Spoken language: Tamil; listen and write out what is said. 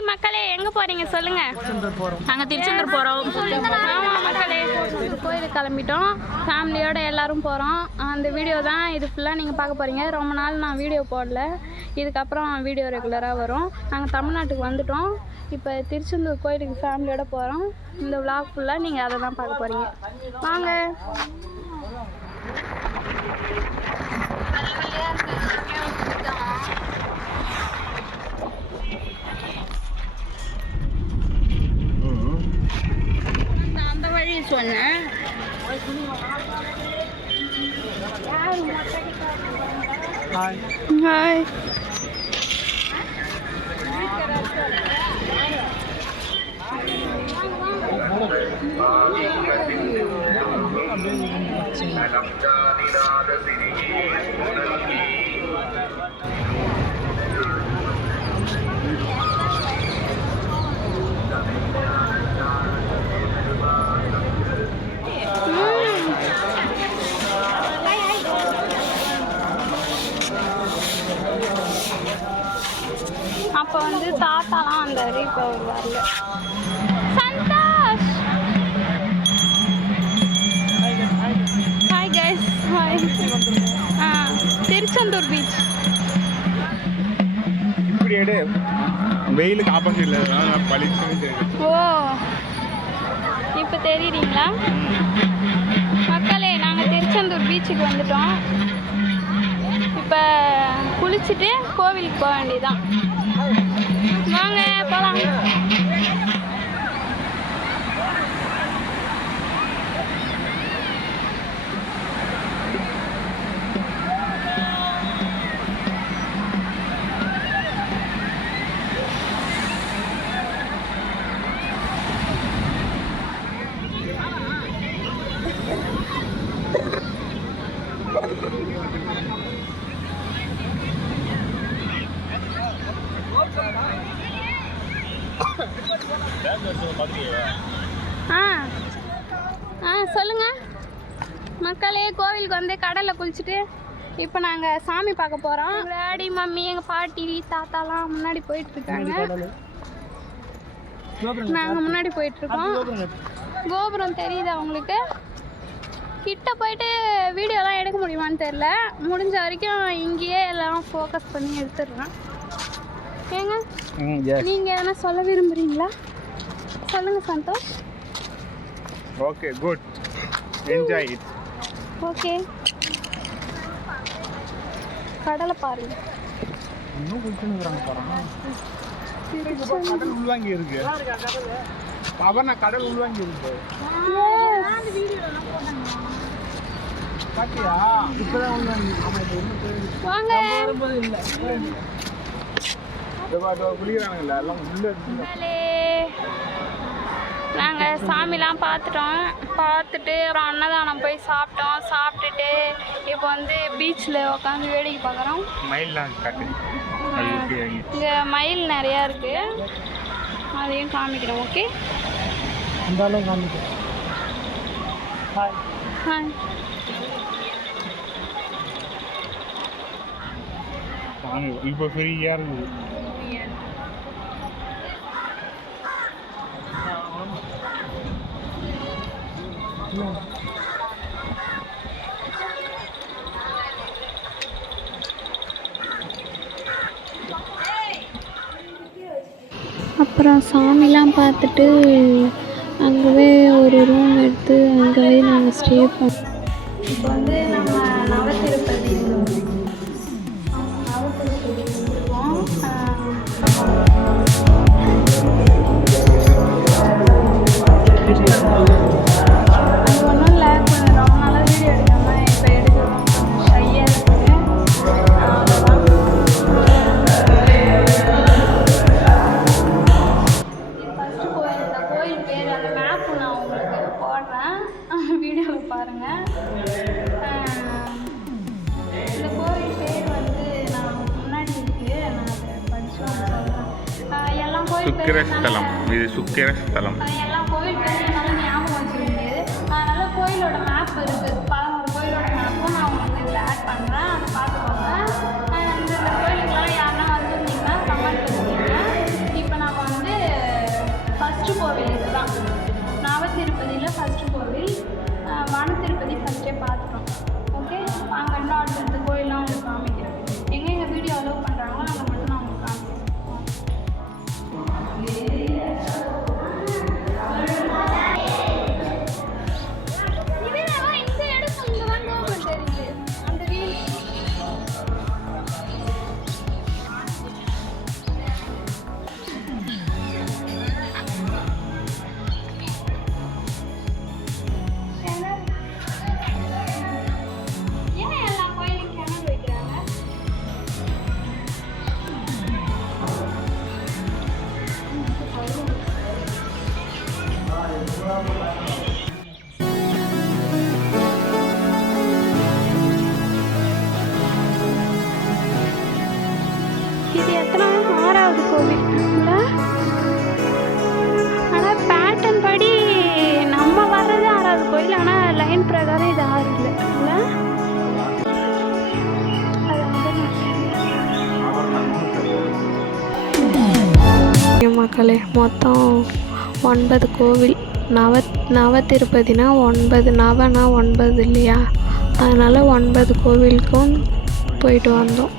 ஹாய் மக்களே, எங்கே போகிறீங்க சொல்லுங்கள். நாங்கள் திருச்செந்தூர் போகிறோம். ஆமாம் மக்களே, கோயிலுக்கு கிளம்பிட்டோம். ஃபேமிலியோடு எல்லோரும் போகிறோம். அந்த வீடியோ தான் இது ஃபுல்லாக நீங்கள் பார்க்க போகிறீங்க. ரொம்ப நாள் நான் வீடியோ போடல, இதுக்கப்புறம் வீடியோ ரெகுலராக வரும். நாங்கள் தமிழ்நாட்டுக்கு வந்துட்டோம். இப்போ திருச்செந்தூர் கோயிலுக்கு ஃபேமிலியோடு போகிறோம். இந்த விளாக் ஃபுல்லாக நீங்கள் அதை தான் பார்க்க போகிறீங்க. வாங்க. அந்த வழி சொன்னேன். ஹாய். அப்போ வந்து தாத்தாலாம் வந்தார், இப்போ அவர் வரல. Santhosh. Hi guys. Hi. Tiruchendur beach. இப்படி எடு, வெயிலுக்கு ஆப்போசிட்ல பளிச்சுன்னு. ஓ, இப்போ தெரியுறீங்களா மக்களே? நாங்கள் திருச்செந்தூர் பீச்சுக்கு வந்துட்டோம். இப்போ குளிச்சுட்டு கோவிலுக்கு போக வேண்டியதுதான். வாங்க போகலாம். சொல்லுங்க மக்களே. கோவிலுக்கு வந்து கடலில் குளிச்சுட்டு இப்போ நாங்கள் சாமி பார்க்க போகிறோம். டாடி, மம்மி, எங்கள் பாட்டி, தாத்தாலாம் முன்னாடி போயிட்டுருக்காங்க. நாங்கள் முன்னாடி போயிட்டுருக்கோம். கோபுரம் தெரியுது அவங்களுக்கு? கிட்ட போயிட்டு வீடியோலாம் எடுக்க முடியுமான்னு தெரில. முடிஞ்ச வரைக்கும் இங்கேயே எல்லாம் ஃபோக்கஸ் பண்ணி எடுத்துடுறேன். ஏங்க, நீங்கள் எதனா சொல்ல விரும்புகிறீங்களா? சொல்லுங்கள் Santhosh. Okay, good, enjoy it. Okay, கடலை பாருங்க. இன்னும் குளிச்சுன்னுக்குறாங்க பாருங்க. கடல் உள்வாங்கி இருக்கு. அவனா கடல் உள்வாங்கி இருக்கு. பாத்தியா? இப்பதான் உள்வாங்கி. ஆமா, இது ஒண்ணு வாங்க. வரும்போது இல்ல. குளிக்கிறானுங்கல்ல, எல்லாம் உள்ள இருக்கு. நாங்கள் சாமிலாம் பார்த்துட்டு அப்புறம் அன்னதானம் போய் சாப்பிட்டோம். சாப்பிட்டுட்டு இப்போ வந்து பீச்சில் உட்காந்து வேடிக்கை பார்க்குறோம். மயில்லாம் காட்டு. இங்கே மயில் நிறையா இருக்குது, அதையும் காமிக்கிறோம். ஓகே, அந்தாலும் காமிக்கிறோம். ஹாய். ஹாய். இப்போ ஃப்ரீயாக இருக்குது. அப்புறம் சாமிலாம் பார்த்துட்டு அங்கேவே ஒரு ரூம் எடுத்து அங்கேவே நாங்கள் ஸ்டே பண்ணோம். இப்போ வந்து நம்ம நவத்திருப்பதி வந்துருக்கோம். அது ஒன்றும் இல்லை, கொஞ்சம் ரொம்ப நாளாக வீடியோ எடுக்காமல் இப்போ எடுக்கிறோம். கொஞ்சம் ஷையாக இருக்குது, அவ்வளோதான். இது ஃபஸ்ட்டு கோயில். இந்த கோயில் பேர், அந்த மேப்பு நான் உங்களுக்கு போடுறேன், வீடியோவை பாருங்கள். இந்த கோயில் பேர் வந்து நான் முன்னாடி இருக்குது, நான் அதை படித்து சொல்கிறேன். எல்லாம் கோயில் சுக்கிரஸ்தலம். இது சுக்கிரஸ்தலம். எல்லாம் கோயில் பேர் என்னால் ஞாபகம் வச்சுக்க முடியாது. அதனால கோயிலோட மேப் இருக்குது, 11 கோயிலோட மேப்பும் நான் உங்களுக்கு இதில் ஆட் பண்ணுறேன், அதை பார்த்துக்கோங்க. இந்த கோயிலுக்கெல்லாம் யாருன்னா வந்துருந்தீங்கன்னா கமெண்ட் பண்ணுவீங்க. இப்போ நான் வந்து இதுதான் ஃபஸ்ட்டு கோவில். வானத்திருப்பதி ஃபஸ்ட்டே பார்த்துட்டோம். ஓகே, வாங்க இன்னும் அடுத்தடுத்த கோயிலெலாம் உங்களுக்கு காமிக்கிறேன். எங்கே வீடியோ அலோவ் பண்ணுறாங்களோ அங்கே மட்டும் நான் உங்களுக்கு காமிக்கிறேன். இந்த இடம் இங்கே தான் கோவில் தெரியுது. அந்த வீடு இது எத்தனை 6வது கோவில் இல்லை? ஆனால் பேட்டர்ன் படி நம்ம வர்றது 6வது கோயில், ஆனால் லைன் பிரகாரம் இது 6 இல்லை இல்லை? மக்களே மொத்தம் 9 கோவில். நவ திருப்பதினா 9, நவனா 9 இல்லையா? அதனால் 9 கோவிலுக்கும் போயிட்டு வந்தோம்.